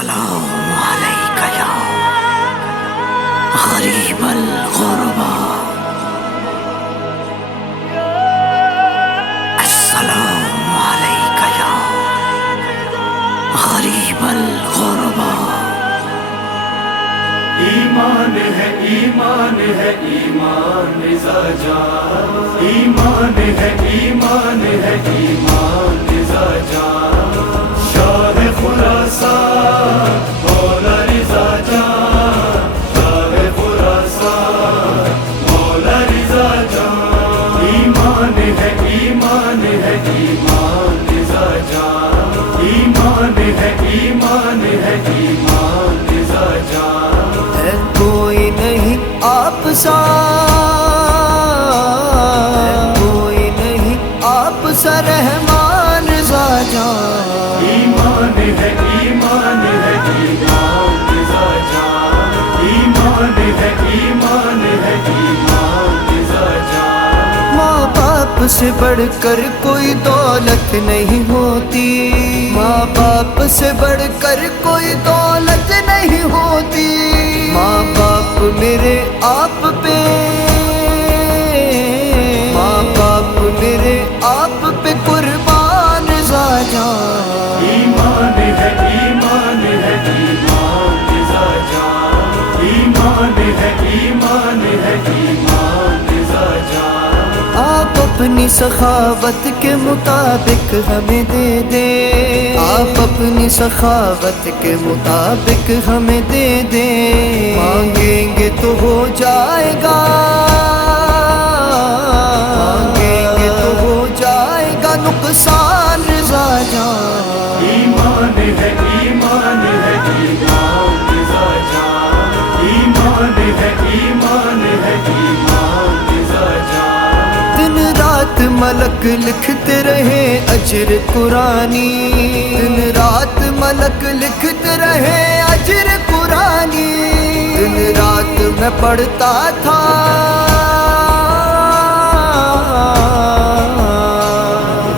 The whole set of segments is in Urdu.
السلام علیک یا غریب الغربا، السلام علیک یا غریب الغربا۔ ایمان ہے ایمان ہے ایمان رضا جان، ایمان ہے ایمان ہے ایمان رضا جان، شاہ خراسان مولا رضا جان، شاہ خراسان مولا رضا جان، ایمان ہے ایمان ہے ایمان رضا جان، ایمان ہے ایمان ہے ایمان رضا جان۔ ہے کوئی نہیں آپ سا، کوئی نہیں آپ سا رحمان رضا جان، ایمان ہے ایمان ہے ایمان رضا جان، ایمان ہے ایمان ہے ایمان رضا جان۔ ماں باپ سے بڑھ کر کوئی دولت نہیں ہوتی، ماں باپ سے بڑھ کر کوئی دولت نہیں ہوتی، ماں باپ میرے آپ پہ، ماں باپ میرے آپ پہ قربان رضا جان، ایمان ہے ایمان ہے ایمان رضا جان، ایمان ہے ایمان ہے ایمان رضا جان۔ آپ اپنی سخاوت کے مطابق ہمیں دے دیں، آپ اپنی سخاوت کے مطابق ہمیں دے دیں، مانگیں گے تو ہو جائے گا، مانگیں گے تو ہو جائے گا نقصان رضا جان، ایمان ہے ایمان ہے ایمان رضا جان، ایمان ہے ایمان ہے ایمان رضا جان۔ دن رات ملک لکھتے رہے اجر قرآنی، دن رات ملک لکھتے رہے اجر قرآنی، دن رات میں پڑھتا تھا،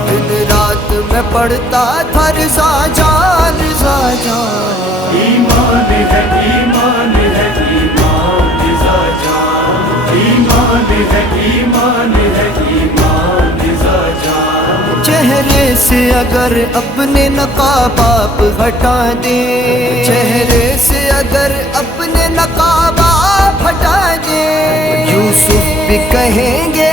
دن رات میں پڑھتا تھا رضا جان، رضا جان، ایمان ہے ایمان ہے ایمان رضا جان، ایمان ہے ایمان ہے ایمان رضا جان۔ چہرے سے اگر اپنے نقاب آپ ہٹا دیں، چہرے سے اگر اپنے نقاب آپ ہٹا دیں، یوسف بھی کہیں گے،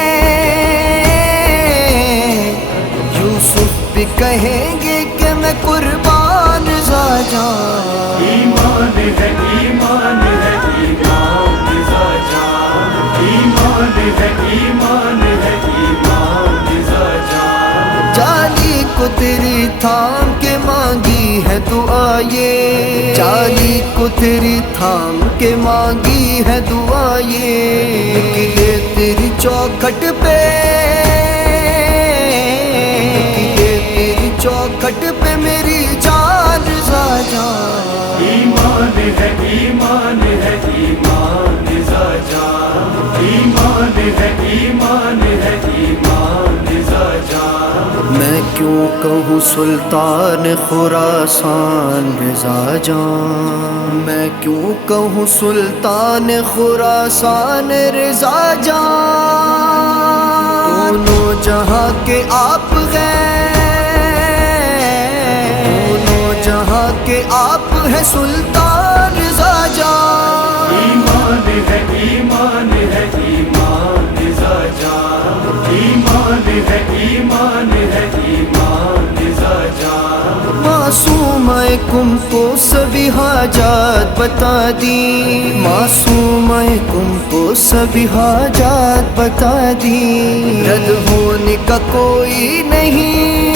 یوسف بھی کہیں گے کہ میں قربان رضا جان، ایمان ہے ایمان ہے ایمان رضا جان، ایمان ہے ایمان ہے ایمان رضا جان۔ جالی کو تیری تھام کے مانگی ہے دعا یہ، جالی کو تیری تھام کے مانگی ہے دعا یہ، نکلے تیری چوکھٹ پہ، نکلے تیری چوکھٹ پہ میری جان رضا جان، ایمان ہے ایمان ہے ایمان رضا جان، ایمان ہے ایمان ہے ایمان رضا جان۔ میں کیوں کہوں سلطان خراسان رضا جان، میں کیوں کہوں سلطان خراسان رضا جان، دونوں جہاں کے آپ ہیں، دونوں جہاں کے آپ ہیں سلطان رضا جان، ایمان ہے ایمان ہے ایمان رضا جان، ایمان ہے ایمان ہے ایمان رضا جان۔ معصوم کم کو سبھی حاجات بتا دی، معصوم کم کو سبھی حاجات بتا دی، رد ہونے کا کوئی نہیں،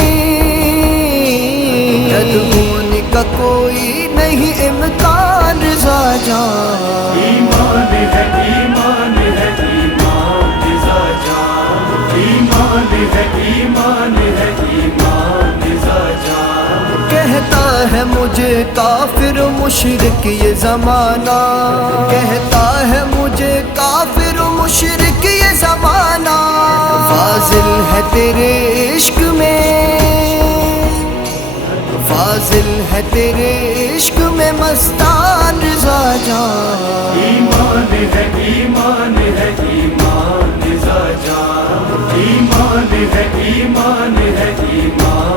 رد ہونے کا کوئی نہیں امکان رضا جان، ایمان ہے ایمان ہے ایمان رضا جان، ایمان ہے ایمان ہے ایمان رضا جان۔ کہتا ہے مجھے کافر و مشرک یہ زمانہ، کہتا ہے مجھے کافر و مشرک یہ زمانہ، فاضل ہے تیرے عشق میں، نازل ہے تیرے عشق میں مستان رضا جان ایمان ہے ایمان ہے ایمان رضا جان ایمان ہے ایمان ہے ایمان